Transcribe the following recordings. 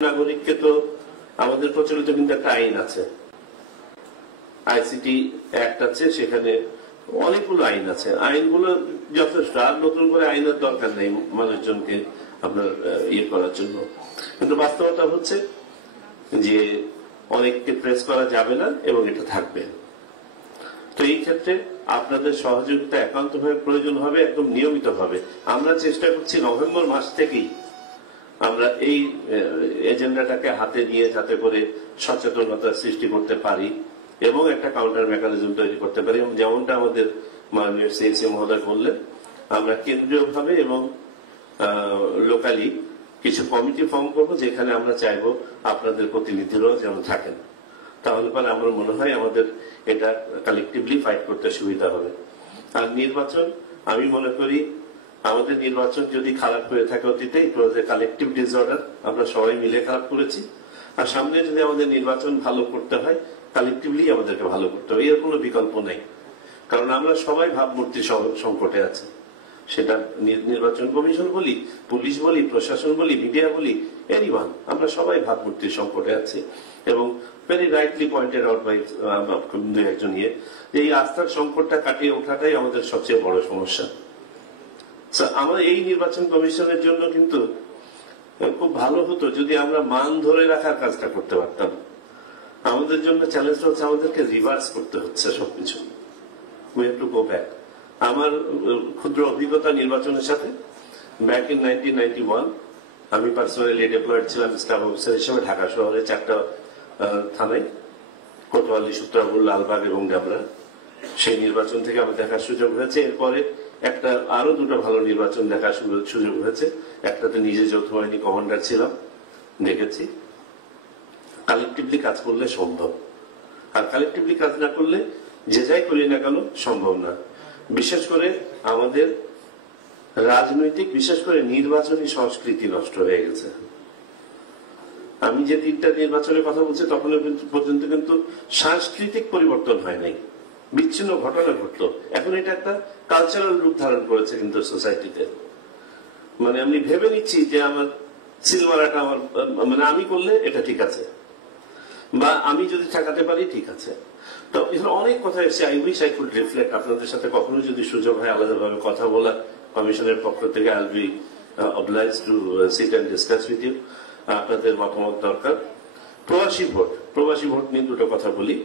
নাগরিককে তো আমাদের প্রচলিত কিন্তু একটা আইন আছে, আইসিটি অ্যাক্ট আছে, সেখানে অনেকগুলো আইন আছে, আইনগুলো যথেষ্ট, আর নতুন করে আইনের দরকার নেই মানুষজনকে আপনার ইয়ে করার জন্য। কিন্তু বাস্তবতা হচ্ছে যে অনেককে প্রেস করা যাবে না এবং এটা থাকবে। তো এই ক্ষেত্রে আপনাদের সহযোগিতা একান্তভাবে প্রয়োজন হবে, একদম নিয়মিত ভাবে। আমরা চেষ্টা করছি নভেম্বর মাস থেকেই আমরা এই এজেন্ডাটাকে হাতে নিয়ে যাতে করে সচেতনতা সৃষ্টি করতে পারি এবং একটা কাউন্টার মেকানিজম তৈরি করতে পারি। এবং যেমনটা আমাদের মাননীয় সিএসি মহোদয় বললেন, আমরা কেন্দ্রীয়ভাবে এবং লোকালি কিছু কমিটি ফর্ম করব, যেখানে আমরা চাইবো আপনাদের প্রতিনিধিরাও যেন থাকেন। তাহলে পরে আমার মনে হয় আমাদের এটা কালেকটিভলি ফাইট করতে সুবিধা হবে। আর নির্বাচন, আমি মনে করি আমাদের নির্বাচন যদি খারাপ হয়ে থাকে অতীতে, ইট ওয়াজ এ কালেকটিভ ডিসঅর্ডার, আমরা সবাই মিলে খারাপ করেছি। আর সামনে যদি আমাদের নির্বাচন ভালো করতে হয়, কালেকটিভলি আমাদেরকে ভালো করতে হবে, এর কোনো বিকল্প নেই। কারণ আমরা সবাই ভাবমূর্তি সংকটে আছে, সেটা নির্বাচন কমিশন বলি, পুলিশ বলি, প্রশাসন বলি, মিডিয়া বলি, এনিওয়ান, আমরা সবাই ভাবমূর্তির সংকটে আছি। এবং very rightly pointed out by দুই একজন যে এই আস্থার সংকটটা কাটিয়ে ওঠাটাই আমাদের সবচেয়ে বড় সমস্যা। আমরা এই নির্বাচন কমিশনের জন্য কিন্তু খুব ভালো হতো যদি আমরা মান ধরে রাখার কাজটা করতে পারতাম। আমাদের জন্য চ্যালেঞ্জটা হচ্ছে আমাদেরকে রিভার্স করতে হচ্ছে সবকিছু। We have to go back. আমার ক্ষুদ্র অভিজ্ঞতা নির্বাচনের সাথে, ব্যাক ইন 1991 আমি পার্সোনালি ডিপ্লয়েড ছিলাম স্টাফ অফিসার হিসেবে ঢাকা শহরে 4টা থানায়, কোতোয়ালি, সূত্রাপুর, লালবাগ এবং ডাবরা। সেই নির্বাচন থেকে আমার দেখার সুযোগ হয়েছে। এরপরে আরো দুটো ভালো নির্বাচন দেখার সুযোগ হয়েছে। একটাতে নিজে যৌথ বাহিনী কমান্ডার ছিলাম, দেখেছি কালেকটিভলি কাজ করলে সম্ভব, আর কালেকটিভলি কাজ না করলে যে যাই করি না কেন সম্ভব না। বিশেষ করে আমাদের রাজনৈতিক, বিশেষ করে নির্বাচনী সংস্কৃতি নষ্ট হয়ে গেছে। আমি যে 3টা নির্বাচনের কথা বলছি তখন পর্যন্ত কিন্তু সাংস্কৃতিক পরিবর্তন হয় নাই, বিচ্ছিন্ন ঘটনা ঘটতো। এখন এটা একটা কালচারাল রূপ ধারণ করেছে কিন্তু সোসাইটিতে। মানে আমি ভেবে নিচ্ছি যে আমার সিলমারাটা আমার, মানে আমি করলে এটা ঠিক আছে, বা আমি যদি ঠেকাতে পারি ঠিক আছে। তো এখানে অনেক কথা এসেছে। I wish I could reflect, আপনাদের সাথে কখনো যদি সুযোগ হয় আলাদাভাবে কথা বলা কমিশনের পক্ষ থেকে, I will be obliged to sit and discuss with you। আপনাদের মতামত দরকার। প্রবাসী ভোট নিয়ে দুটো কথা বলি।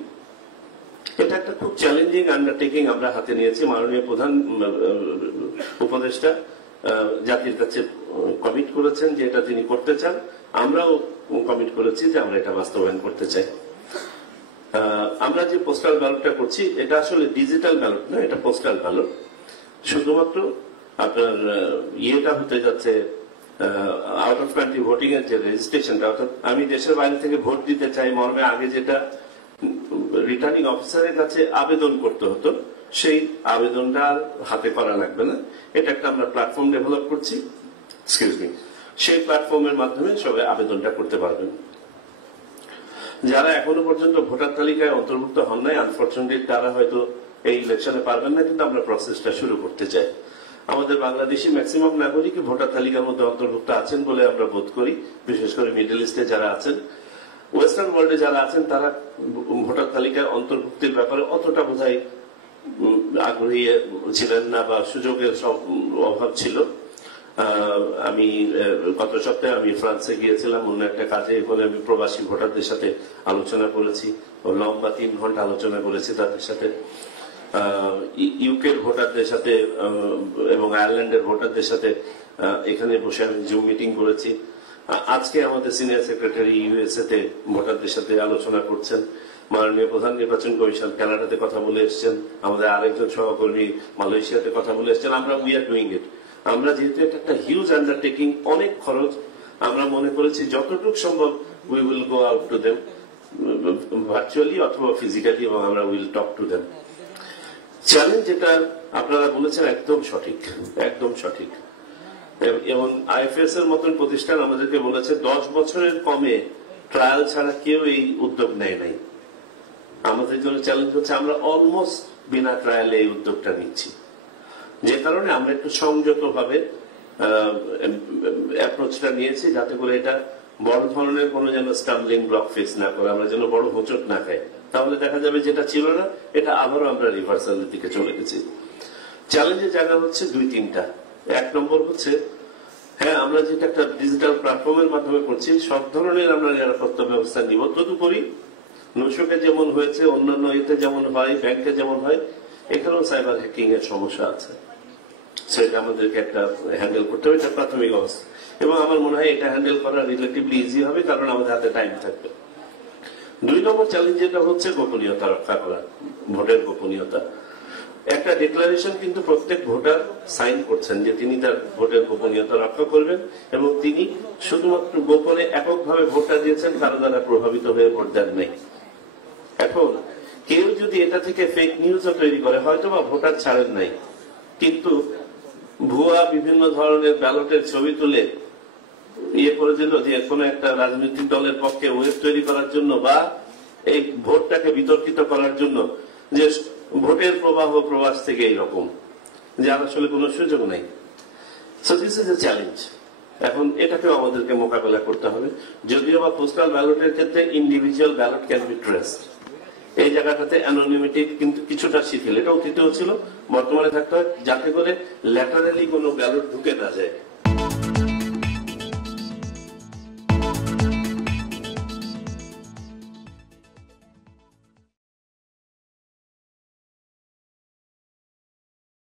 এটা একটা খুব চ্যালেঞ্জিং আন্ডারটেকিং আমরা হাতে নিয়েছি। মাননীয় প্রধান উপদেষ্টা জাতির কাছে কমিট করেছেন যে এটা তিনি করতে চান, আমরাও কমিট করেছি যে আমরা এটা বাস্তবায়ন করতে চাই। আমরা যে পোস্টাল ব্যালটটা করছি, এটা আসলে ডিজিটাল ব্যালট না, এটা পোস্টাল ব্যালট। শুধুমাত্র আপনার ইয়েটা হতে যাচ্ছে আউট অফ কান্ট্রি ভোটিং এর যে রেজিস্ট্রেশনটা, অর্থাৎ আমি দেশের বাইরে থেকে ভোট দিতে চাই মর্মে আগে যেটা রিটার্নিং অফিসারের কাছে আবেদন করতে হতো, সেই আবেদনটা আর হাতে করা লাগবে না। এটা একটা আমরা প্ল্যাটফর্ম ডেভেলপ করছি, সেই প্ল্যাটফর্মের মাধ্যমে সবাই আবেদনটা করতে পারবেন। যারা এখনো পর্যন্ত ভোটার তালিকায় অন্তর্ভুক্ত হন নাই, আনফরচুনেটলি তারা হয়তো এই ইলেকশনে পারবেন না, কিন্তু আমরা প্রসেসটা শুরু করতে চাই। আমাদের বাংলাদেশি ম্যাক্সিমাম নাগরিক ভোটার তালিকার মধ্যে অন্তর্ভুক্ত আছেন বলে আমরা বোধ করি, বিশেষ করে মিডল ইস্টে যারা আছেন। ওয়েস্টার্ন ওয়ার্ল্ডে যারা আছেন তারা ভোটার তালিকায় অন্তর্ভুক্তির ব্যাপারে অতটা বোধহয় আগ্রহী ছিলেন না, বা সুযোগের অভাব ছিল। আমি গত সপ্তাহে আমি ফ্রান্সে গিয়েছিলাম অন্য একটা কাজে, এখানে আমি প্রবাসী ভোটারদের সাথে আলোচনা করেছি, লম্বা 3 ঘন্টা আলোচনা করেছি তাদের সাথে। ইউকের ভোটারদের সাথে এবং আয়ারল্যান্ডের ভোটারদের সাথে এখানে বসে আমি জুম মিটিং করেছি। আজকে আমাদের সিনিয়র সেক্রেটারি ইউএসএ তে ভোটারদের সাথে আলোচনা করছেন। মাননীয় প্রধান নির্বাচন কমিশন কানাডাতে কথা বলে এসছেন, আমাদের আরেকজন সহকর্মী মালয়েশিয়াতে কথা বলে এসছেন। আমরা উই আর ডুইং ইট। আমরা যেহেতু এটা একটা হিউজ আন্ডারটেকিং, অনেক খরচ, আমরা মনে করেছি যতটুকু সম্ভব we will go out to them virtually অথবা ফিজিক্যালি, এবং আমরা will talk to them. Challenge যেটা আপনারা বলেছেন একদম সঠিক, একদম সঠিক। এবং আইএফএস এর মতন প্রতিষ্ঠান আমাদেরকে বলেছে 10 বছরের কমে ট্রায়াল ছাড়া কেউ এই উদ্যোগ নেয় নাই। আমাদের জন্য চ্যালেঞ্জ হচ্ছে আমরা অলমোস্ট বিনা ট্রায়ালে এই উদ্যোগটা নিচ্ছি, যে কারণে আমরা একটু সংযত ভাবে অ্যাপ্রোচটা নিয়েছি, যাতে করে এটা বড় ধরনের কোনো যেন স্টাম্বলিং ব্লক ফেস না করে, আমরা যেন বড় হোঁচট না খাই, তাহলে দেখা যাবে যেটা ছিল না এটা আবারও আমরা রিভার্সালের দিকে চলে গেছি। চ্যালেঞ্জের জায়গা হচ্ছে 2-3টা। এক নম্বর হচ্ছে, হ্যাঁ আমরা যেটা একটা ডিজিটাল প্ল্যাটফর্মের মাধ্যমে করছি, সব ধরনের আমরা নিরাপত্তা ব্যবস্থা নিব, তদুপরি নৈশকে যেমন হয়েছে, অন্যান্য এতে যেমন হয়, ব্যাংকে যেমন হয়, এখানেও সাইবার হ্যাকিং এর সমস্যা আছে, সেটা আমাদেরকে একটা হ্যান্ডেল করতে হবে, এটা প্রাথমিক অবস্থা। এবং আমার মনে হয় এটা হ্যান্ডেল করা রিলেটিভলি ইজি হবে, কারণ আমাদের হাতে টাইম থাকবে। 2 নম্বর চ্যালেঞ্জ যেটা হচ্ছে গোপনীয়তা রক্ষা করা, ভোটের গোপনীয়তা। একটা ডিক্লারেশন কিন্তু প্রত্যেক ভোটার সাইন করছেন যে তিনি তার ভোটের গোপনীয়তা রক্ষা করবেন, এবং তিনি শুধুমাত্র গোপনে এককভাবে ভোটটা দিয়েছেন, কারো দ্বারা প্রভাবিত হয়ে ভোট দেন নাই। এখন কেউ যদি এটা থেকে ফেক নিউজও তৈরি করে, হয়তো বা ভোটার ছাড়েন নাই, কিন্তু ভুয়া বিভিন্ন ধরনের ব্যালটের ছবি তুলে করে দিল যে কোনো একটা রাজনৈতিক দলের পক্ষে ওয়েব তৈরি করার জন্য, বা এই ভোটটাকে বিতর্কিত করার জন্য, যে ভোটের প্রবাহ প্রবাস থেকে এইরকম, যার আসলে কোনো সুযোগ নাই। So this is a challenge. এখন এটাকেও আমাদেরকে মোকাবেলা করতে হবে। যদিও বা পোস্টাল ব্যালটের ক্ষেত্রে individual ballot can be traced, এই জায়গাটাতে অ্যানোনিমিটি কিন্তু কিছুটা শিথিল, এটা অতীতেও ছিল, বর্তমানে থাকতে হয়, যাতে করে ল্যাটারালি কোনো ব্যালট ঢুকে না যায়।